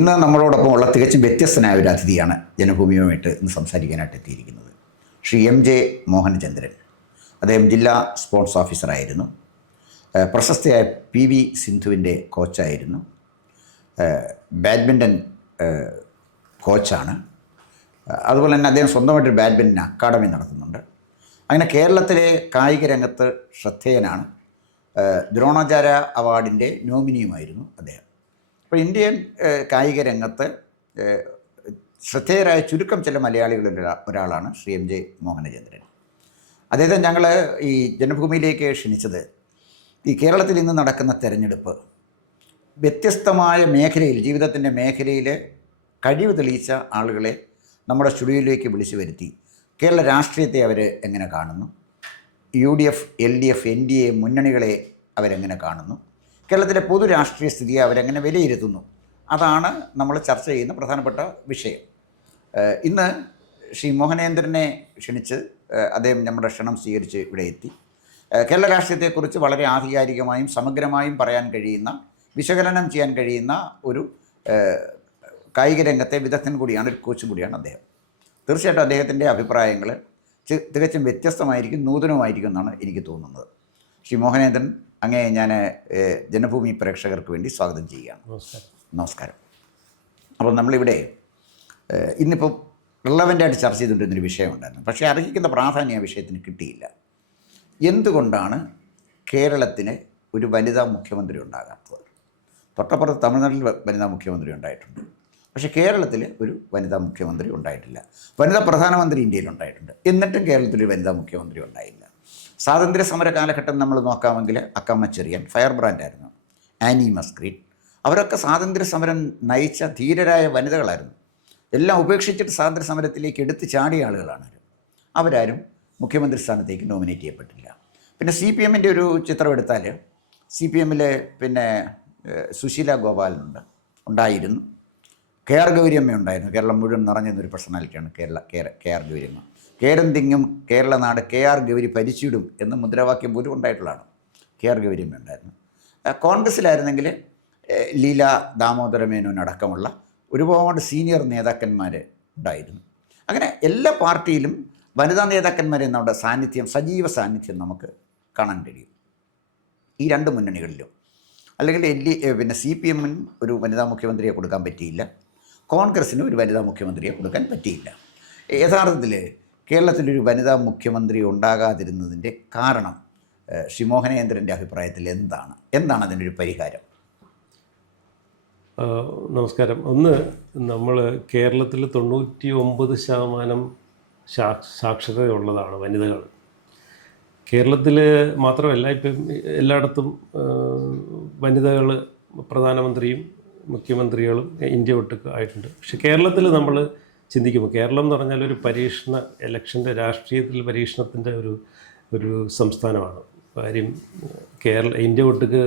ഇന്ന് നമ്മളോടൊപ്പം ഉള്ള തികച്ചും വ്യത്യസ്തനായ ഒരു അതിഥിയാണ് ജനഭൂമിയുമായിട്ട് ഇന്ന് സംസാരിക്കാനായിട്ട് എത്തിയിരിക്കുന്നത്. ശ്രീ MJ മോഹനചന്ദ്രൻ. അദ്ദേഹം ജില്ലാ സ്പോർട്സ് ഓഫീസറായിരുന്നു. പ്രശസ്തയായ PV സിന്ധുവിൻ്റെ കോച്ചായിരുന്നു. ബാഡ്മിൻ്റൺ കോച്ചാണ്. അതുപോലെ തന്നെ അദ്ദേഹം സ്വന്തമായിട്ടൊരു ബാഡ്മിൻ്റൺ അക്കാഡമി നടത്തുന്നുണ്ട്. അങ്ങനെ കേരളത്തിലെ കായിക രംഗത്ത് ശ്രദ്ധേയനാണ്. ദ്രോണാചാര്യ അവാർഡിൻ്റെ നോമിനിയുമായിരുന്നു അദ്ദേഹം. അപ്പോൾ ഇന്ത്യൻ കായിക രംഗത്ത് ശ്രദ്ധേയരായ ചുരുക്കം ചില മലയാളികളിൽ ഒരാളാണ് ശ്രീ MJ മോഹനചന്ദ്രൻ. അദ്ദേഹത്തെ ഞങ്ങൾ ഈ ജനഭൂമിയിലേക്ക് ക്ഷണിച്ചത് ഈ കേരളത്തിൽ ഇന്ന് നടക്കുന്ന തെരഞ്ഞെടുപ്പ് വ്യത്യസ്തമായ മേഖലയിൽ, ജീവിതത്തിൻ്റെ മേഖലയിൽ കഴിവ് തെളിയിച്ച ആളുകളെ നമ്മുടെ സ്റ്റുഡിയോയിലേക്ക് വിളിച്ചു വരുത്തി കേരള രാഷ്ട്രീയത്തെ അവർ എങ്ങനെ കാണുന്നു, UDF, LDF, NDA മുന്നണികളെ അവരെങ്ങനെ കാണുന്നു, കേരളത്തിലെ പൊതു രാഷ്ട്രീയ സ്ഥിതിയെ അവരെങ്ങനെ വിലയിരുത്തുന്നു, അതാണ് നമ്മൾ ചർച്ച ചെയ്യുന്ന പ്രധാനപ്പെട്ട വിഷയം. ഇന്ന് ശ്രീ മോഹനേന്ദ്രനെ ക്ഷണിച്ച് അദ്ദേഹം നമ്മുടെ ക്ഷണം സ്വീകരിച്ച് ഇവിടെ എത്തി. കേരള രാഷ്ട്രീയത്തെക്കുറിച്ച് വളരെ ആധികാരികമായും സമഗ്രമായും പറയാൻ കഴിയുന്ന, വിശകലനം ചെയ്യാൻ കഴിയുന്ന ഒരു കായിക രംഗത്തെ വിദഗ്ധൻ കൂടിയാണ്, ഒരു കോച്ചും കൂടിയാണ് അദ്ദേഹം. തീർച്ചയായിട്ടും അദ്ദേഹത്തിൻ്റെ അഭിപ്രായങ്ങൾ തികച്ചും വ്യത്യസ്തമായിരിക്കും, നൂതനമായിരിക്കും എന്നാണ് എനിക്ക് തോന്നുന്നത്. ശ്രീ മോഹനേന്ദ്രൻ, അങ്ങേ ഞാൻ ജനഭൂമി പ്രേക്ഷകർക്ക് വേണ്ടി സ്വാഗതം ചെയ്യുകയാണ്. നമസ്കാരം. അപ്പോൾ നമ്മളിവിടെ ഇന്നിപ്പോൾ റിലവൻ്റായിട്ട് ചർച്ച ചെയ്തുകൊണ്ടിരുന്നൊരു വിഷയമുണ്ടായിരുന്നു. പക്ഷേ അർഹിക്കുന്ന പ്രാധാന്യം ആ വിഷയത്തിന് കിട്ടിയില്ല. എന്തുകൊണ്ടാണ് കേരളത്തിന് ഒരു വനിതാ മുഖ്യമന്ത്രി ഉണ്ടാകാത്തത്? തൊട്ടപ്പുറത്ത് തമിഴ്നാട്ടിൽ വനിതാ മുഖ്യമന്ത്രി ഉണ്ടായിട്ടുണ്ട്, പക്ഷേ കേരളത്തിൽ ഒരു വനിതാ മുഖ്യമന്ത്രി ഉണ്ടായിട്ടില്ല. വനിതാ പ്രധാനമന്ത്രി ഇന്ത്യയിൽ ഉണ്ടായിട്ടുണ്ട്, എന്നിട്ടും കേരളത്തിൽ ഒരു വനിതാ മുഖ്യമന്ത്രി ഉണ്ടായില്ല. സ്വാതന്ത്ര്യ സമര കാലഘട്ടം നമ്മൾ നോക്കാമെങ്കിൽ അക്കമ്മ ചെറിയാൻ ഫയർ ബ്രാൻഡായിരുന്നു, ആനി മസ്ക്രീൻ, അവരൊക്കെ സ്വാതന്ത്ര്യ സമരം നയിച്ച ധീരരായ വനിതകളായിരുന്നു. എല്ലാം ഉപേക്ഷിച്ചിട്ട് സ്വാതന്ത്ര്യ സമരത്തിലേക്ക് എടുത്തു ചാടിയ ആളുകളാണ്. അവരാരും മുഖ്യമന്ത്രി സ്ഥാനത്തേക്ക് നോമിനേറ്റ് ചെയ്യപ്പെട്ടില്ല. പിന്നെ CPM-ൻ്റെ ഒരു ചിത്രം എടുത്താൽ CPM-ൽ പിന്നെ സുശീല ഗോപാലനുണ്ട്, ഉണ്ടായിരുന്നു. KR ഗൗരിയമ്മ ഉണ്ടായിരുന്നു. കേരളം മുഴുവൻ നിറഞ്ഞൊരു പേഴ്സണാലിറ്റിയാണ് KR ഗൗരിയമ്മ. കേരം തിങ്ങും കേരള നാട് KR ഗൗരി ഭരിച്ചിടും എന്ന മുദ്രാവാക്യം പോലും ഉണ്ടായിട്ടുള്ളതാണ്. KR ഗൗരിയമ്മ ഉണ്ടായിരുന്നു. കോൺഗ്രസ്സിലായിരുന്നെങ്കിൽ ലീല ദാമോദര മേനോൻ അടക്കമുള്ള ഒരുപാട് സീനിയർ നേതാക്കന്മാർ ഉണ്ടായിരുന്നു. അങ്ങനെ എല്ലാ പാർട്ടിയിലും വനിതാ നേതാക്കന്മാരെ നമ്മുടെ സാന്നിധ്യം, സജീവ സാന്നിധ്യം നമുക്ക് കാണാൻ കഴിയും. ഈ രണ്ട് മുന്നണികളിലും അല്ലെങ്കിൽ പിന്നെ CPM-ന് ഒരു വനിതാ മുഖ്യമന്ത്രിയെ കൊടുക്കാൻ പറ്റിയില്ല, കോൺഗ്രസ്സിന് ഒരു വനിതാ മുഖ്യമന്ത്രിയെ കൊടുക്കാൻ പറ്റിയില്ല. യഥാർത്ഥത്തിൽ കേരളത്തിലൊരു വനിതാ മുഖ്യമന്ത്രി ഉണ്ടാകാതിരുന്നതിൻ്റെ കാരണം ശ്രീ മോഹനേന്ദ്രൻ്റെ അഭിപ്രായത്തിൽ എന്താണ് അതിനൊരു പരിഹാരം? നമസ്കാരം. ഒന്ന്, നമ്മൾ കേരളത്തിൽ 99% സാക്ഷരതയുള്ളതാണ് വനിതകൾ. കേരളത്തിൽ മാത്രമല്ല, ഇപ്പം എല്ലായിടത്തും വനിതകൾ പ്രധാനമന്ത്രിയും മുഖ്യമന്ത്രികളും ഇന്ത്യ ഒട്ടുക്ക് ആയിട്ടുണ്ട്. പക്ഷെ കേരളത്തിൽ നമ്മൾ ചിന്തിക്കുമ്പോൾ കേരളം എന്ന് പറഞ്ഞാൽ ഒരു പരീക്ഷണ ഇലക്ഷൻ്റെ രാഷ്ട്രീയത്തിൽ പരീക്ഷണത്തിൻ്റെ ഒരു സംസ്ഥാനമാണ്. കാര്യം ഇന്ത്യ ഒട്ടുക്ക്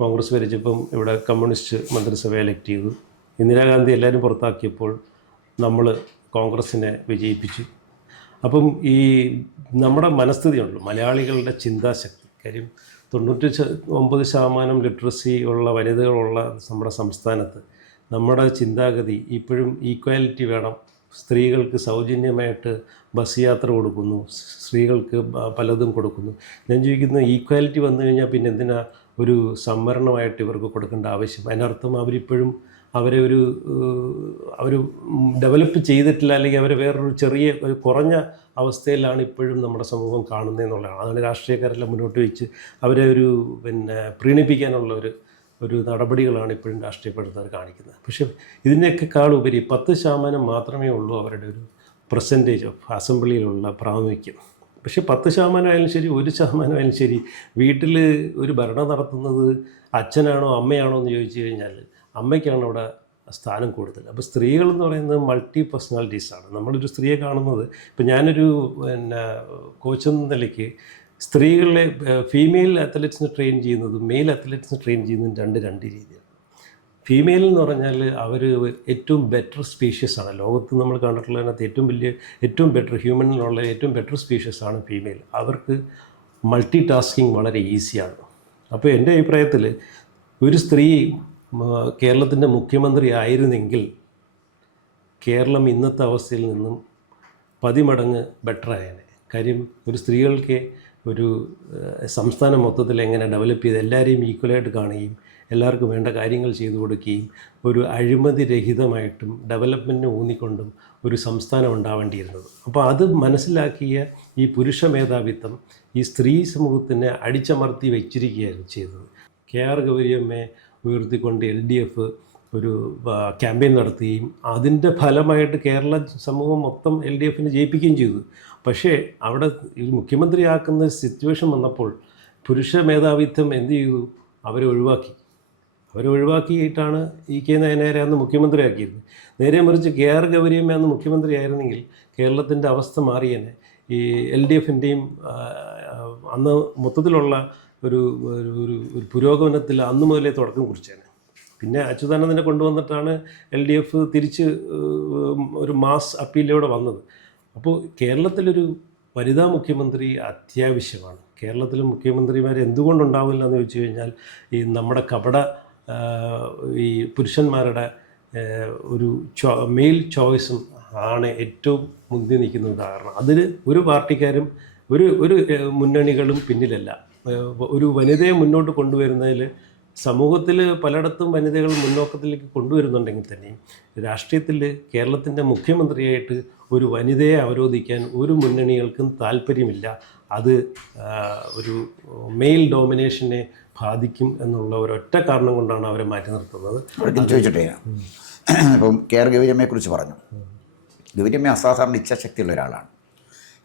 കോൺഗ്രസ് ഭരിച്ചപ്പം ഇവിടെ കമ്മ്യൂണിസ്റ്റ് മന്ത്രിസഭ എലക്ട് ചെയ്തു. ഇന്ദിരാഗാന്ധി എല്ലാവരും പുറത്താക്കിയപ്പോൾ നമ്മൾ കോൺഗ്രസിനെ വിജയിപ്പിച്ചു. അപ്പം ഈ നമ്മുടെ മനസ്ഥിതിയുണ്ടല്ലോ, മലയാളികളുടെ ചിന്താശക്തി. കാര്യം 99% ലിറ്ററസി ഉള്ള വനിതകളുള്ള നമ്മുടെ സംസ്ഥാനത്ത് നമ്മുടെ ചിന്താഗതി ഇപ്പോഴും ഈക്വാലിറ്റി വേണം, സ്ത്രീകൾക്ക് സൗജന്യമായിട്ട് ബസ് യാത്ര കൊടുക്കുന്നു, സ്ത്രീകൾക്ക് പലതും കൊടുക്കുന്നു. ഞാൻ ചോദിക്കുന്നത്, ഈക്വാലിറ്റി വന്നു കഴിഞ്ഞാൽ പിന്നെ എന്തിനാ ഒരു സംവരണമായിട്ട് ഇവർക്ക് കൊടുക്കേണ്ട ആവശ്യം? അതിനർത്ഥം അവരിപ്പോഴും അവർ ഡെവലപ്പ് ചെയ്തിട്ടില്ല, അല്ലെങ്കിൽ അവരെ വേറൊരു ഒരു കുറഞ്ഞ അവസ്ഥയിലാണ് ഇപ്പോഴും നമ്മുടെ സമൂഹം കാണുന്നത് എന്നുള്ളതാണ്. അതാണ് രാഷ്ട്രീയക്കാരെല്ലാം മുന്നോട്ട് വെച്ച് അവരെ പ്രീണിപ്പിക്കാനുള്ള ഒരു നടപടികളാണ് ഇപ്പോഴും രാഷ്ട്രീയ പ്രവർത്തകർ കാണിക്കുന്നത്. പക്ഷേ ഇതിനേക്കാളുപരി 10% മാത്രമേ ഉള്ളൂ അവരുടെ ഒരു പെർസെൻറ്റേജ് ഓഫ് അസംബ്ലിയിലുള്ള പ്രാമുഖ്യം. പക്ഷേ 10% ആയാലും ശരി, 1% ആയാലും ശരി, വീട്ടിൽ ഒരു ഭരണം നടത്തുന്നത് അച്ഛനാണോ അമ്മയാണോ എന്ന് ചോദിച്ചു കഴിഞ്ഞാൽ അമ്മയ്ക്കാണ് അവിടെ സ്ഥാനം കൂടുതൽ. അപ്പോൾ സ്ത്രീകളെന്ന് പറയുന്നത് മൾട്ടി പേഴ്സണാലിറ്റീസാണ്. നമ്മളൊരു സ്ത്രീയെ കാണുന്നത്, ഇപ്പം ഞാനൊരു കോച്ചെന്ന നിലയ്ക്ക് സ്ത്രീകളെ ഫീമെയിൽ അത്ലറ്റ്സിനെ ട്രെയിൻ ചെയ്യുന്നതും മെയിൽ അത്ലറ്റ്സിനെ ട്രെയിൻ ചെയ്യുന്നതും രണ്ട് രീതിയാണ്. ഫീമെയിൽ എന്ന് പറഞ്ഞാൽ അവർ ഏറ്റവും ബെറ്റർ സ്പീഷ്യസാണ്. ലോകത്ത് നമ്മൾ കണ്ടിട്ടുള്ളതിനകത്ത് ഏറ്റവും ബെറ്റർ ഹ്യൂമനിലുള്ള ഏറ്റവും ബെറ്റർ സ്പീഷ്യസാണ് ഫീമെയിൽ. അവർക്ക് മൾട്ടി ടാസ്കിങ് വളരെ ഈസിയാണ്. അപ്പോൾ എൻ്റെ അഭിപ്രായത്തിൽ ഒരു സ്ത്രീ കേരളത്തിൻ്റെ മുഖ്യമന്ത്രി ആയിരുന്നെങ്കിൽ കേരളം ഇന്നത്തെ അവസ്ഥയിൽ നിന്നും 10 മടങ്ങ് ബെറ്ററായേനെ. കാര്യം ഒരു സ്ത്രീകൾക്ക് ഒരു സംസ്ഥാനം മൊത്തത്തിൽ എങ്ങനെ ഡെവലപ്പ് ചെയ്ത് എല്ലാവരെയും ഈക്വലായിട്ട് കാണുകയും എല്ലാവർക്കും വേണ്ട കാര്യങ്ങൾ ചെയ്തു കൊടുക്കുകയും ഒരു അഴിമതി രഹിതമായിട്ടും ഡെവലപ്മെൻറ്റിനെ ഊന്നിക്കൊണ്ടും ഒരു സംസ്ഥാനം ഉണ്ടാവേണ്ടിയിരുന്നത്. അപ്പോൾ അത് മനസ്സിലാക്കിയ ഈ പുരുഷ മേധാവിത്വം ഈ സ്ത്രീ സമൂഹത്തിനെ അടിച്ചമർത്തി വെച്ചിരിക്കുകയായിരുന്നു ചെയ്തത്. KR ഗൗരിയമ്മയെ ഉയർത്തിക്കൊണ്ട് LDF ഒരു ക്യാമ്പയിൻ നടത്തുകയും അതിൻ്റെ ഫലമായിട്ട് കേരള സമൂഹം മൊത്തം LDFനെ ജയിപ്പിക്കുകയും ചെയ്തു. പക്ഷേ അവിടെ ഈ മുഖ്യമന്ത്രിയാക്കുന്ന സിറ്റുവേഷൻ വന്നപ്പോൾ പുരുഷ മേധാവിത്വം എന്ത് ചെയ്തു? അവരെ ഒഴിവാക്കിയിട്ടാണ് K നയനാരെ അന്ന് മുഖ്യമന്ത്രിയാക്കിയിരുന്നത്. നേരെ മറിച്ച് KR ഗൗരിയമ്മ അന്ന് മുഖ്യമന്ത്രി ആയിരുന്നെങ്കിൽ കേരളത്തിൻ്റെ അവസ്ഥ മാറിയേനെ. ഈ LDFൻ്റെയും അന്ന് മൊത്തത്തിലുള്ള ഒരു പുരോഗമനത്തിൽ അന്ന് മുതലേ തുടക്കം കുറിച്ചേനെ. പിന്നെ അച്യുതാനന്ദനെ കൊണ്ടുവന്നിട്ടാണ് LDF തിരിച്ച് ഒരു മാസ് അപ്പീലിലൂടെ വന്നത്. അപ്പോൾ കേരളത്തിലൊരു വനിതാ മുഖ്യമന്ത്രി അത്യാവശ്യമാണ്. കേരളത്തിലെ മുഖ്യമന്ത്രിമാർ എന്തുകൊണ്ടുണ്ടാവില്ല എന്ന് ചോദിച്ചു കഴിഞ്ഞാൽ ഈ നമ്മുടെ ഈ പുരുഷന്മാരുടെ ഒരു മെയിൽ ചോയ്സും ആണ് ഏറ്റവും മുന്തി നിൽക്കുന്ന ഉദാഹരണം. അതിൽ ഒരു പാർട്ടിക്കാരും ഒരു മുന്നണികളും പിന്നിലല്ല. ഒരു വനിതയെ മുന്നോട്ട് കൊണ്ടുവരുന്നതിൽ സമൂഹത്തിൽ പലയിടത്തും വനിതകൾ മുന്നോക്കത്തിലേക്ക് കൊണ്ടുവരുന്നുണ്ടെങ്കിൽ തന്നെയും രാഷ്ട്രീയത്തിൽ കേരളത്തിൻ്റെ മുഖ്യമന്ത്രിയായിട്ട് ഒരു വനിതയെ അവരോധിക്കാൻ ഒരു മുന്നണികൾക്കും താല്പര്യമില്ല. അത് ഒരു മെയിൽ ഡോമിനേഷനെ ബാധിക്കും എന്നുള്ള ഒരൊറ്റ കാരണം കൊണ്ടാണ് അവരെ മാറ്റി നിർത്തുന്നത്. ചോദിച്ചിട്ടേ ഇപ്പം KR ഗൗരിയമ്മയെക്കുറിച്ച് പറഞ്ഞു. ഗൗരിയമ്മ അസാധാരണ ഇച്ഛാശക്തിയുള്ള ഒരാളാണ്.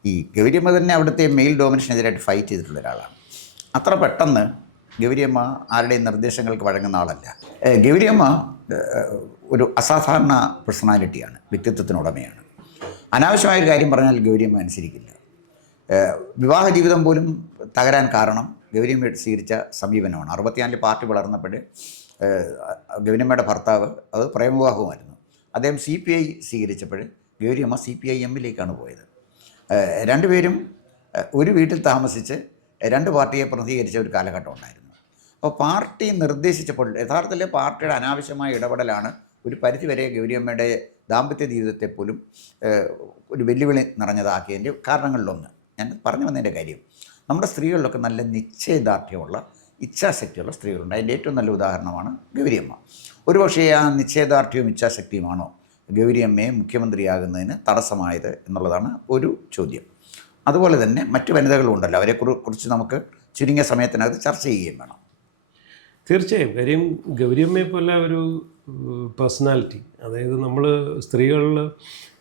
ഈ ഗൗരിയമ്മ തന്നെ അവിടുത്തെ മെയിൽ ഡോമിനേഷനെതിരായിട്ട് ഫൈറ്റ് ചെയ്തിട്ടുള്ള ഒരാളാണ്. അത്ര പെട്ടെന്ന് ഗൗരിയമ്മ ആരുടെയും നിർദ്ദേശങ്ങൾക്ക് വഴങ്ങുന്ന ആളല്ല. ഗൗരിയമ്മ ഒരു അസാധാരണ പേഴ്സണാലിറ്റിയാണ്, വ്യക്തിത്വത്തിനുടമയാണ്. അനാവശ്യമായൊരു കാര്യം പറഞ്ഞാൽ ഗൗരിയമ്മ അനുസരിക്കില്ല. വിവാഹ ജീവിതം പോലും തകരാൻ കാരണം ഗൗരിയമ്മ സ്വീകരിച്ച സമീപനമാണ്. 64 പാർട്ടി വളർന്നപ്പോൾ ഗൗരിയമ്മയുടെ ഭർത്താവ് അത് പ്രേമവിവാഹവുമായിരുന്നു. അദ്ദേഹം CPI സ്വീകരിച്ചപ്പോൾ ഗൗരിയമ്മ CPIM-ലേക്കാണ് പോയത്. രണ്ടുപേരും ഒരു വീട്ടിൽ താമസിച്ച് 2 പാർട്ടിയെ പ്രതിനിധീകരിച്ച ഒരു കാലഘട്ടം ഉണ്ടായിരുന്നു. അപ്പോൾ പാർട്ടി നിർദ്ദേശിച്ചപ്പോൾ യഥാർത്ഥത്തിൽ പാർട്ടിയുടെ അനാവശ്യമായ ഇടപെടലാണ് ഒരു പരിധിവരെ ഗൗരിയമ്മയുടെ ദാമ്പത്യ ജീവിതത്തെ പോലും ഒരു വെല്ലുവിളി നിറഞ്ഞതാക്കിയതിൻ്റെ കാരണങ്ങളിലൊന്ന്. ഞാൻ പറഞ്ഞു വന്നതിൻ്റെ കാര്യം, നമ്മുടെ സ്ത്രീകളിലൊക്കെ നല്ല നിശ്ചയദാർഢ്യമുള്ള ഇച്ഛാശക്തിയുള്ള സ്ത്രീകളുണ്ട്. അതിൻ്റെ ഏറ്റവും നല്ല ഉദാഹരണമാണ് ഗൗരിയമ്മ. ഒരുപക്ഷേ ആ നിശ്ചയദാർഢ്യവും ഇച്ഛാശക്തിയുമാണോ ഗൗരിയമ്മയെ മുഖ്യമന്ത്രിയാകുന്നതിന് തടസ്സമായത് എന്നുള്ളതാണ് ഒരു ചോദ്യം. അതുപോലെ തന്നെ മറ്റു വനിതകളും ഉണ്ടല്ലോ, അവരെക്കുറിച്ച് നമുക്ക് ചുരുങ്ങിയ സമയത്തിനകത്ത് ചർച്ച ചെയ്യുകയും വേണം. തീർച്ചയായും. കാര്യം ഗൗരിയമ്മയെ പോലെ ഒരു പേഴ്സണാലിറ്റി, അതായത് നമ്മൾ സ്ത്രീകളിൽ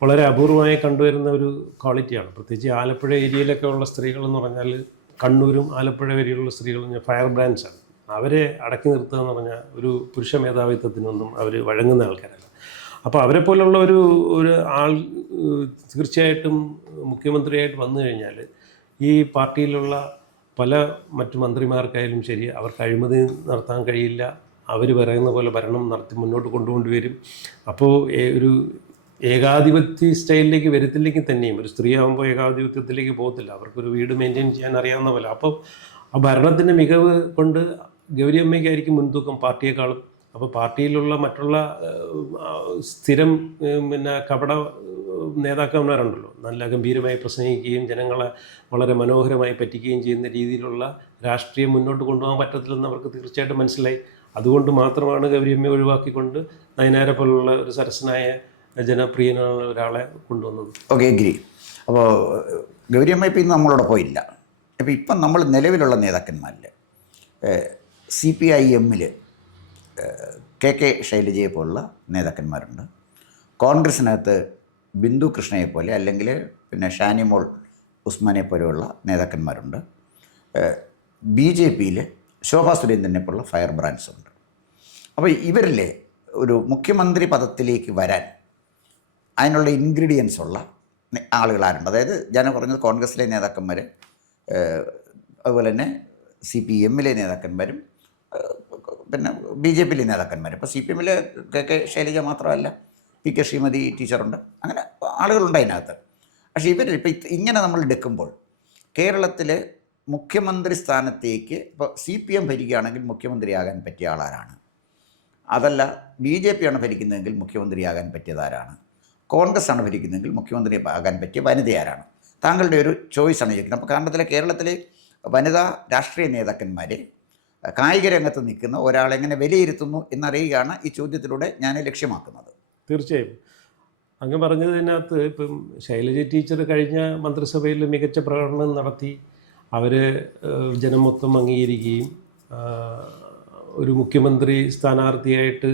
വളരെ അപൂർവമായി കണ്ടുവരുന്ന ഒരു ക്വാളിറ്റിയാണ്. പ്രത്യേകിച്ച് ആലപ്പുഴ ഏരിയയിലൊക്കെ ഉള്ള സ്ത്രീകൾ എന്ന് പറഞ്ഞാൽ, കണ്ണൂരും ആലപ്പുഴ വരെയുള്ള സ്ത്രീകൾ ഫയർ ബ്രാൻഡ്സാണ്. അവരെ അടക്കി നിർത്തുക എന്ന് പറഞ്ഞാൽ ഒരു പുരുഷ മേധാവിത്വത്തിനൊന്നും അവർ വഴങ്ങുന്ന ആൾക്കാരല്ല. അപ്പോൾ അവരെപ്പോലുള്ള ഒരു ആൾ തീർച്ചയായിട്ടും മുഖ്യമന്ത്രിയായിട്ട് വന്നു കഴിഞ്ഞാൽ ഈ പാർട്ടിയിലുള്ള പല മറ്റു മന്ത്രിമാർക്കായാലും ശരി, അവർക്ക് അഴിമതി നടത്താൻ കഴിയില്ല. അവർ പറയുന്ന പോലെ ഭരണം നടത്തി മുന്നോട്ട് കൊണ്ടുവരും. അപ്പോൾ ഒരു ഏകാധിപത്യ സ്റ്റൈലിലേക്ക് വരത്തില്ലെങ്കിൽ തന്നെയും ഒരു സ്ത്രീ ആകുമ്പോൾ ഏകാധിപത്യത്തിലേക്ക് പോകത്തില്ല. അവർക്കൊരു വീട് മെയിൻറ്റെയിൻ ചെയ്യാൻ അറിയാവുന്ന പോലെ. അപ്പോൾ ആ ഭരണത്തിൻ്റെ മികവ് കൊണ്ട് ഗൗരിയമ്മയ്ക്കായിരിക്കും മുൻതൂക്കം പാർട്ടിയേക്കാളും. അപ്പോൾ പാർട്ടിയിലുള്ള മറ്റുള്ള സ്ഥിരം കപട നേതാക്കന്മാരുണ്ടല്ലോ, നല്ല ഗംഭീരമായി പ്രസംഗിക്കുകയും ജനങ്ങളെ വളരെ മനോഹരമായി പറ്റിക്കുകയും ചെയ്യുന്ന രീതിയിലുള്ള രാഷ്ട്രീയം മുന്നോട്ട് കൊണ്ടുപോകാൻ പറ്റത്തില്ലെന്ന് അവർക്ക് തീർച്ചയായിട്ടും മനസ്സിലായി. അതുകൊണ്ട് മാത്രമാണ് ഗൗരിയമ്മയെ ഒഴിവാക്കിക്കൊണ്ട് നയനാരെ പോലുള്ള ഒരു സരസനായ ജനപ്രിയനായ ഒരാളെ കൊണ്ടുവന്നത്. Okay, agree. അപ്പോൾ ഗൗരിയമ്മ ഇപ്പം ഇന്ന് നമ്മളോടൊപ്പം ഇല്ല. അപ്പോൾ ഇപ്പം നമ്മൾ നിലവിലുള്ള നേതാക്കന്മാരിൽ CPIM-ൽ KK ശൈലജയെ പോലുള്ള നേതാക്കന്മാരുണ്ട്. കോൺഗ്രസിനകത്ത് ബിന്ദു കൃഷ്ണയെ പോലെ, അല്ലെങ്കിൽ ഷാനിമോൾ ഉസ്മാനെ പോലെയുള്ള നേതാക്കന്മാരുണ്ട്. BJP-യിൽ ശോഭാ സുരേന്ദ്രനെ പോലുള്ള ഫയർ ബ്രാൻഡ്സ് ഉണ്ട്. അപ്പോൾ ഇവരിൽ ഒരു മുഖ്യമന്ത്രി പദത്തിലേക്ക് വരാൻ അതിനുള്ള ഇൻഗ്രീഡിയൻസ് ഉള്ള ആളുകൾ ആരുണ്ട്? അതായത് ഞാൻ പറഞ്ഞത് കോൺഗ്രസിലെ നേതാക്കന്മാർ, അതുപോലെ തന്നെ CPM-ലെ നേതാക്കന്മാരും, പിന്നെ BJP-ലെ നേതാക്കന്മാർ. ഇപ്പോൾ CPM-ൽ KK ശൈലജ മാത്രമല്ല, PK ശ്രീമതി ടീച്ചറുണ്ട്. അങ്ങനെ ആളുകളുണ്ട് അതിനകത്ത്. പക്ഷേ ഇവർ ഇപ്പോൾ ഇങ്ങനെ നമ്മൾ എടുക്കുമ്പോൾ കേരളത്തിൽ മുഖ്യമന്ത്രി സ്ഥാനത്തേക്ക് ഇപ്പോൾ CPM ഭരിക്കുകയാണെങ്കിൽ മുഖ്യമന്ത്രിയാകാൻ പറ്റിയ ആളാരാണ്? അതല്ല BJP ആണ് ഭരിക്കുന്നതെങ്കിൽ മുഖ്യമന്ത്രിയാകാൻ പറ്റിയതാരാണ്, കോൺഗ്രസ് ആണ് ഭരിക്കുന്നതെങ്കിൽ മുഖ്യമന്ത്രി ആകാൻ പറ്റിയ വനിത ആരാണ്? താങ്കളുടെ ഒരു ചോയ്സാണ് ചോദിക്കുന്നത്. അപ്പോൾ കാരണത്തിലെ കേരളത്തിലെ വനിതാ രാഷ്ട്രീയ നേതാക്കന്മാരെ കായിക രംഗത്ത് നിൽക്കുന്ന ഒരാളെങ്ങനെ വിലയിരുത്തുന്നു എന്നറിയുകയാണ് ഈ ചോദ്യത്തിലൂടെ ഞാൻ ലക്ഷ്യമാക്കുന്നത്. തീർച്ചയായും അങ്ങ് പറഞ്ഞതിനകത്ത് ഇപ്പം ശൈലജ ടീച്ചർ കഴിഞ്ഞ മന്ത്രിസഭയിൽ മികച്ച പ്രകടനം നടത്തി. അവർ ജനം മൊത്തം അംഗീകരിക്കുകയും ഒരു മുഖ്യമന്ത്രി സ്ഥാനാർത്ഥിയായിട്ട്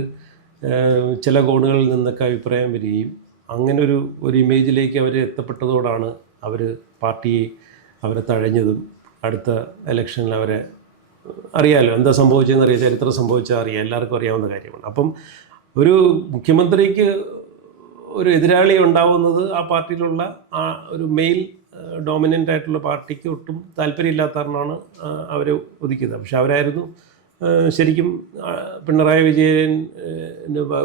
ചില കോണുകളിൽ നിന്നൊക്കെ അഭിപ്രായം വരികയും അങ്ങനെ ഒരു ഇമേജിലേക്ക് അവർ എത്തപ്പെട്ടതോടാണ് അവർ പാർട്ടിയെ അവരെ തഴഞ്ഞതും അടുത്ത ഇലക്ഷനിൽ അവരെ അറിയാമല്ലോ എന്താ സംഭവിച്ചതെന്ന് അറിയാം, ചരിത്രം സംഭവിച്ചാൽ അറിയാം, എല്ലാവർക്കും അറിയാവുന്ന കാര്യമാണ്. അപ്പം ഒരു മുഖ്യമന്ത്രിക്ക് ഒരു എതിരാളി ഉണ്ടാവുന്നത് ആ പാർട്ടിയിലുള്ള ആ ഒരു മെയിൽ ഡോമിനൻ്റ് ആയിട്ടുള്ള പാർട്ടിക്ക് ഒട്ടും താല്പര്യമില്ലാത്തതാണ് അവർ ഒതുക്കിയത്. പക്ഷെ അവരായിരുന്നു ശരിക്കും പിണറായി വിജയൻ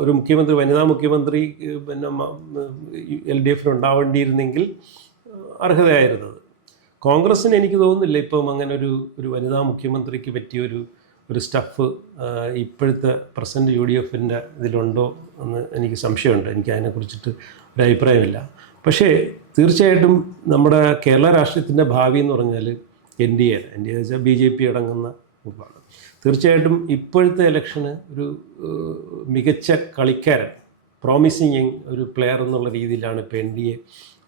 ഒരു മുഖ്യമന്ത്രി, വനിതാ മുഖ്യമന്ത്രി പിന്നെ LDF ഉണ്ടാവേണ്ടിയിരുന്നെങ്കിൽ അർഹതയായിരുന്നത്. കോൺഗ്രസ്സിന് എനിക്ക് തോന്നുന്നില്ല ഇപ്പം അങ്ങനെ ഒരു വനിതാ മുഖ്യമന്ത്രിക്ക് പറ്റിയൊരു സ്റ്റഫ് ഇപ്പോഴത്തെ പ്രസൻറ്റ് UDFൻ്റെ ഇതിലുണ്ടോ എന്ന് എനിക്ക് സംശയമുണ്ട്. എനിക്ക് അതിനെക്കുറിച്ചിട്ട് ഒരു അഭിപ്രായമില്ല. പക്ഷേ തീർച്ചയായിട്ടും നമ്മുടെ കേരള രാഷ്ട്രീയത്തിൻ്റെ ഭാവി എന്ന് പറഞ്ഞാൽ NDA എന്ന് വെച്ചാൽ BJP അടങ്ങുന്ന ഗ്രൂപ്പാണ്. തീർച്ചയായിട്ടും ഇപ്പോഴത്തെ ഇലക്ഷന് ഒരു മികച്ച കളിക്കാരൻ, പ്രോമിസിങ് ഒരു പ്ലെയർ എന്നുള്ള രീതിയിലാണ് ഇപ്പോൾ NDA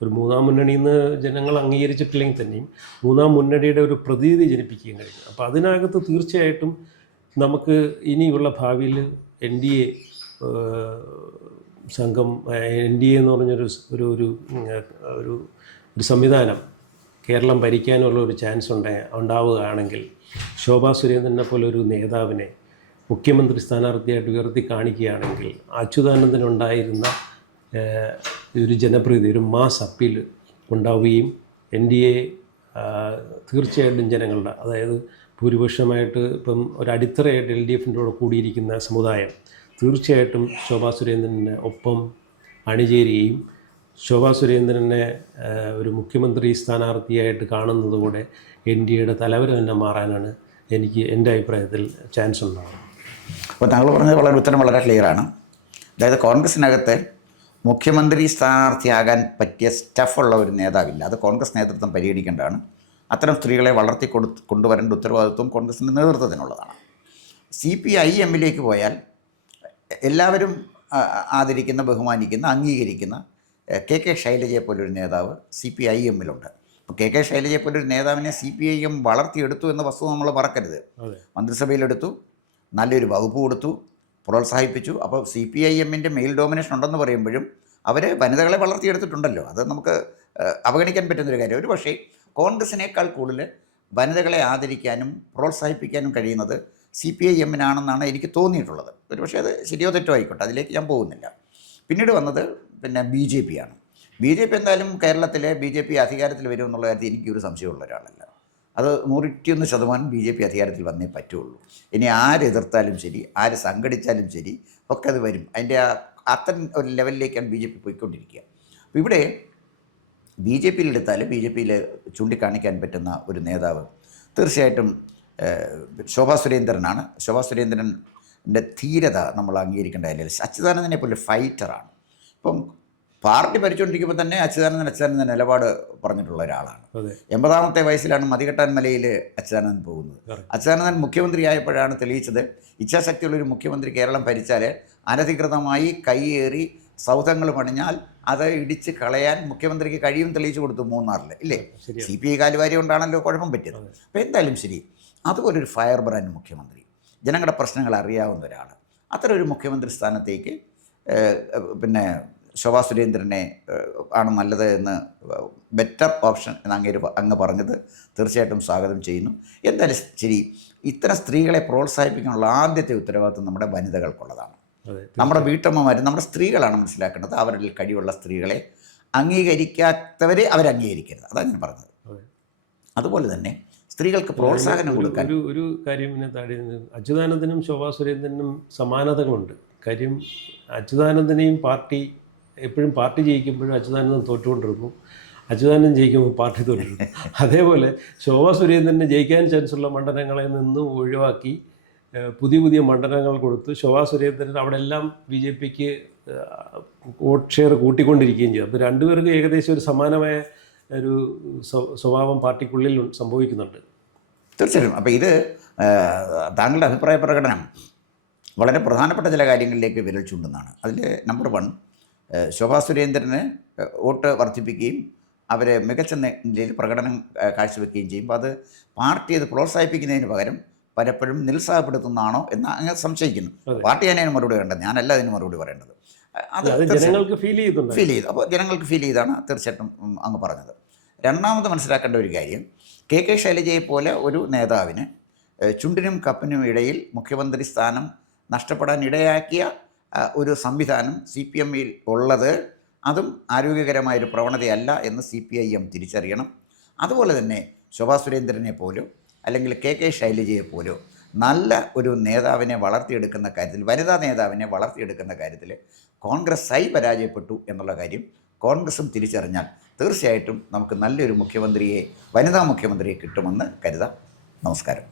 ഒരു മൂന്നാം മുന്നണിയിൽ നിന്ന് ജനങ്ങൾ അംഗീകരിച്ചിട്ടില്ലെങ്കിൽ തന്നെയും മൂന്നാം മുന്നണിയുടെ ഒരു പ്രതീതി ജനിപ്പിക്കുകയും കഴിഞ്ഞു. അപ്പോൾ അതിനകത്ത് തീർച്ചയായിട്ടും നമുക്ക് ഇനിയുള്ള ഭാവിയിൽ NDA സംഘം, NDA എന്ന് പറഞ്ഞൊരു ഒരു സംവിധാനം കേരളം ഭരിക്കാനുള്ള ഒരു ചാൻസ് ഉണ്ടാവുകയാണെങ്കിൽ ശോഭാ സുരേന്ദ്രനെ പോലെ ഒരു നേതാവിനെ മുഖ്യമന്ത്രി സ്ഥാനാർത്ഥിയായിട്ട് ഉയർത്തി കാണിക്കുകയാണെങ്കിൽ അച്യുതാനന്ദനുണ്ടായിരുന്ന ഒരു ജനപ്രീതി, ഒരു മാസ് അപ്പീൽ ഉണ്ടാവുകയും NDA തീർച്ചയായിട്ടും ജനങ്ങളുടെ, അതായത് ഭൂരിപക്ഷമായിട്ട് ഇപ്പം ഒരു അടിത്തറയായിട്ട് LDFൻ്റെ കൂടെ കൂടിയിരിക്കുന്ന സമുദായം തീർച്ചയായിട്ടും ശോഭാ സുരേന്ദ്രനെ ഒപ്പം അണിചേരുകയും ശോഭാ സുരേന്ദ്രനെ ഒരു മുഖ്യമന്ത്രി സ്ഥാനാർത്ഥിയായിട്ട് കാണുന്നതുകൂടെ NDAയുടെ തലവര തന്നെ മാറാനാണ് എൻ്റെ അഭിപ്രായത്തിൽ ചാൻസ് ഉണ്ടാകുന്നത്. അപ്പോൾ താങ്കൾ പറഞ്ഞത് ഉത്തരം വളരെ ക്ലിയറാണ്. അതായത് കോൺഗ്രസിനകത്ത് മുഖ്യമന്ത്രി സ്ഥാനാർത്ഥിയാകാൻ പറ്റിയ സ്റ്റഫുള്ള ഒരു നേതാവില്ല. അത് കോൺഗ്രസ് നേതൃത്വം പരിഗണിക്കേണ്ടതാണ്. അത്തരം സ്ത്രീകളെ കൊണ്ടുവരേണ്ട ഉത്തരവാദിത്വം കോൺഗ്രസിൻ്റെ നേതൃത്വത്തിനുള്ളതാണ്. CPIMലേക്ക് പോയാൽ എല്ലാവരും ആദരിക്കുന്ന, ബഹുമാനിക്കുന്ന, അംഗീകരിക്കുന്ന KK ശൈലജയെ പോലൊരു നേതാവ് CPIMലുണ്ട്. അപ്പോൾ KK ശൈലജയെ പോലൊരു നേതാവിനെ CPIM വളർത്തിയെടുത്തു എന്ന വസ്തുത നമ്മൾ മറക്കരുത്. മന്ത്രിസഭയിലെടുത്തു, നല്ലൊരു വകുപ്പ് കൊടുത്തു, പ്രോത്സാഹിപ്പിച്ചു. അപ്പോൾ CPIMൻ്റെ മെയിൽ ഡോമിനേഷൻ ഉണ്ടെന്ന് പറയുമ്പോഴും അവർ വനിതകളെ വളർത്തിയെടുത്തിട്ടുണ്ടല്ലോ. അത് നമുക്ക് അവഗണിക്കാൻ പറ്റുന്നൊരു കാര്യം. ഒരു പക്ഷേ കോൺഗ്രസിനേക്കാൾ കൂടുതൽ വനിതകളെ ആദരിക്കാനും പ്രോത്സാഹിപ്പിക്കാനും കഴിയുന്നത് CPIMനാണെന്നാണ് എനിക്ക് തോന്നിയിട്ടുള്ളത്. ഒരു പക്ഷേ അത് ശരിയോ തെറ്റോ ആയിക്കോട്ടെ, അതിലേക്ക് ഞാൻ പോകുന്നില്ല. പിന്നീട് വന്നത് പിന്നെ BJP ആണ്. BJP എന്തായാലും കേരളത്തിലെ BJP അധികാരത്തിൽ വരുമെന്നുള്ള കാര്യത്തിൽ എനിക്കൊരു സംശയമുള്ള ഒരാളല്ല. അത് 101% BJP അധികാരത്തിൽ വന്നേ പറ്റുള്ളൂ. ഇനി ആരെതിർത്താലും ശരി, ആര് സംഘടിച്ചാലും ശരി, ഒക്കെ അത് വരും. അതിൻ്റെ അത്തരം ഒരു ലെവലിലേക്കാണ് BJP പോയിക്കൊണ്ടിരിക്കുക. അപ്പോൾ ഇവിടെ BJPയിലെടുത്താൽ BJPയിൽ ചൂണ്ടിക്കാണിക്കാൻ പറ്റുന്ന ഒരു നേതാവ് തീർച്ചയായിട്ടും ശോഭാ സുരേന്ദ്രനാണ്. ശോഭാ സുരേന്ദ്രൻ്റെ ധീരത നമ്മൾ അംഗീകരിക്കേണ്ട കാര്യം. അച്യുതാനന്ദനെ പോലെ ഫൈറ്ററാണ്. ഇപ്പം പാർട്ടി ഭരിച്ചുകൊണ്ടിരിക്കുമ്പോൾ തന്നെ അച്യുതാനന്ദൻ നിലപാട് പറഞ്ഞിട്ടുള്ള ഒരാളാണ്. 80ാമത്തെ വയസ്സിലാണ് മതികെട്ടാൻ മലയിൽ അച്യുതാനന്ദൻ പോകുന്നത്. അച്യുതാനന്ദൻ മുഖ്യമന്ത്രിയായപ്പോഴാണ് തെളിയിച്ചത് ഇച്ഛാശക്തിയുള്ളൊരു മുഖ്യമന്ത്രി കേരളം ഭരിച്ചാൽ അനധികൃതമായി കൈയേറി സൗധങ്ങൾ പണിഞ്ഞാൽ അത് ഇടിച്ച് കളയാൻ മുഖ്യമന്ത്രിക്ക് കഴിയും തെളിയിച്ചു കൊടുത്തു മൂന്നാറിൽ, ഇല്ലേ? CPI കാലുവാരി കൊണ്ടാണല്ലോ കുഴപ്പം പറ്റിയത്. അപ്പോൾ എന്തായാലും ശരി, അതുപോലൊരു ഫയർ ബ്രാൻഡ് മുഖ്യമന്ത്രി, ജനങ്ങളുടെ പ്രശ്നങ്ങൾ അറിയാവുന്ന ഒരാൾ, അത്തരം ഒരു മുഖ്യമന്ത്രി സ്ഥാനത്തേക്ക് പിന്നെ ശോഭാ സുരേന്ദ്രനെ ആണ് നല്ലത് എന്ന് ബെറ്റർ ഓപ്ഷൻ എന്ന് അങ്ങ് പറഞ്ഞത് തീർച്ചയായിട്ടും സ്വാഗതം ചെയ്യുന്നു. എന്തായാലും ശരി, ഇത്തരം സ്ത്രീകളെ പ്രോത്സാഹിപ്പിക്കാനുള്ള ആദ്യത്തെ ഉത്തരവാദിത്വം നമ്മുടെ വനിതകൾക്കുള്ളതാണ്. നമ്മുടെ വീട്ടമ്മമാർ, നമ്മുടെ സ്ത്രീകളാണ് മനസ്സിലാക്കേണ്ടത്. അവരിൽ കഴിവുള്ള സ്ത്രീകളെ അംഗീകരിക്കാത്തവരെ അവരംഗീകരിക്കരുത്. അതാണ് ഞാൻ പറഞ്ഞത്. അതുപോലെ തന്നെ സ്ത്രീകൾക്ക് പ്രോത്സാഹനം കൊടുക്കാൻ ഒരു കാര്യം പിന്നെ താഴെ അച്യുതാനന്ദനും ശോഭാ സുരേന്ദ്രനും സമാനതകളുണ്ട്. കാര്യം അച്യുതാനന്ദനെയും പാർട്ടി എപ്പോഴും പാർട്ടി ജയിക്കുമ്പോഴും അച്യുതാനന്ദൻ തോറ്റുകൊണ്ടിരുന്നു, അച്യുതാനന്ദൻ ജയിക്കുമ്പോൾ പാർട്ടി തോറ്റിരുന്നു. അതേപോലെ ശോഭാ സുരേന്ദ്രന് ജയിക്കാൻ ചാൻസുള്ള മണ്ഡലങ്ങളിൽ നിന്നും ഒഴിവാക്കി പുതിയ പുതിയ മണ്ഡലങ്ങൾ കൊടുത്ത് ശോഭാ സുരേന്ദ്രൻ അവിടെ എല്ലാം ബി ജെ പിക്ക് വോട്ട് ഷെയർ കൂട്ടിക്കൊണ്ടിരിക്കുകയും ചെയ്തു. അപ്പോൾ രണ്ടുപേർക്കും ഏകദേശം ഒരു സമാനമായ ഒരു സ്വഭാവം പാർട്ടിക്കുള്ളിൽ സംഭവിക്കുന്നുണ്ട്. തീർച്ചയായും. അപ്പോൾ ഇത് താങ്കളുടെ അഭിപ്രായ പ്രകടനം വളരെ പ്രധാനപ്പെട്ട ചില കാര്യങ്ങളിലേക്ക് വിരൽ ചൂണ്ടുന്നതാണ്. അതിൽ നമ്പർ 1, ശോഭാ സുരേന്ദ്രന് വോട്ട് വർദ്ധിപ്പിക്കുകയും അവരെ മികച്ച നിലയിൽ പ്രകടനം കാഴ്ചവെക്കുകയും ചെയ്യുമ്പോൾ അത് പാർട്ടി അത് പ്രോത്സാഹിപ്പിക്കുന്നതിന് പകരം പലപ്പോഴും നിരുത്സാഹപ്പെടുത്തുന്നതാണോ എന്ന് അങ്ങ് സംശയിക്കുന്നു. പാർട്ടി അതിന് മറുപടി വേണ്ടത്, ഞാനല്ല അതിന് മറുപടി പറയേണ്ടത്. അത് ജനങ്ങൾക്ക് ഫീൽ ചെയ്തു. അപ്പോൾ ജനങ്ങൾക്ക് ഫീൽ ചെയ്താണ് തീർച്ചയായിട്ടും അങ്ങ് പറഞ്ഞത്. രണ്ടാമത് മനസ്സിലാക്കേണ്ട ഒരു കാര്യം, കെ ശൈലജയെ പോലെ ഒരു നേതാവിന് ചുണ്ടിനും കപ്പിനും ഇടയിൽ മുഖ്യമന്ത്രി സ്ഥാനം നഷ്ടപ്പെടാൻ ഇടയാക്കിയ ഒരു സംവിധാനം CPM-ൽ ഉള്ളത് അതും ആരോഗ്യകരമായൊരു പ്രവണതയല്ല എന്ന് CPIM തിരിച്ചറിയണം. അതുപോലെ തന്നെ ശോഭാ സുരേന്ദ്രനെ പോലോ അല്ലെങ്കിൽ കെ ശൈലജയെ പോലോ നല്ല ഒരു നേതാവിനെ വളർത്തിയെടുക്കുന്ന കാര്യത്തിൽ, വനിതാ നേതാവിനെ വളർത്തിയെടുക്കുന്ന കാര്യത്തിൽ കോൺഗ്രസ് പരാജയപ്പെട്ടു എന്നുള്ള കാര്യം കോൺഗ്രസും തിരിച്ചറിഞ്ഞാൽ തീർച്ചയായിട്ടും നമുക്ക് നല്ലൊരു മുഖ്യമന്ത്രിയെ, വനിതാ മുഖ്യമന്ത്രിയെ കിട്ടുമെന്ന് കരുതാം. നമസ്കാരം.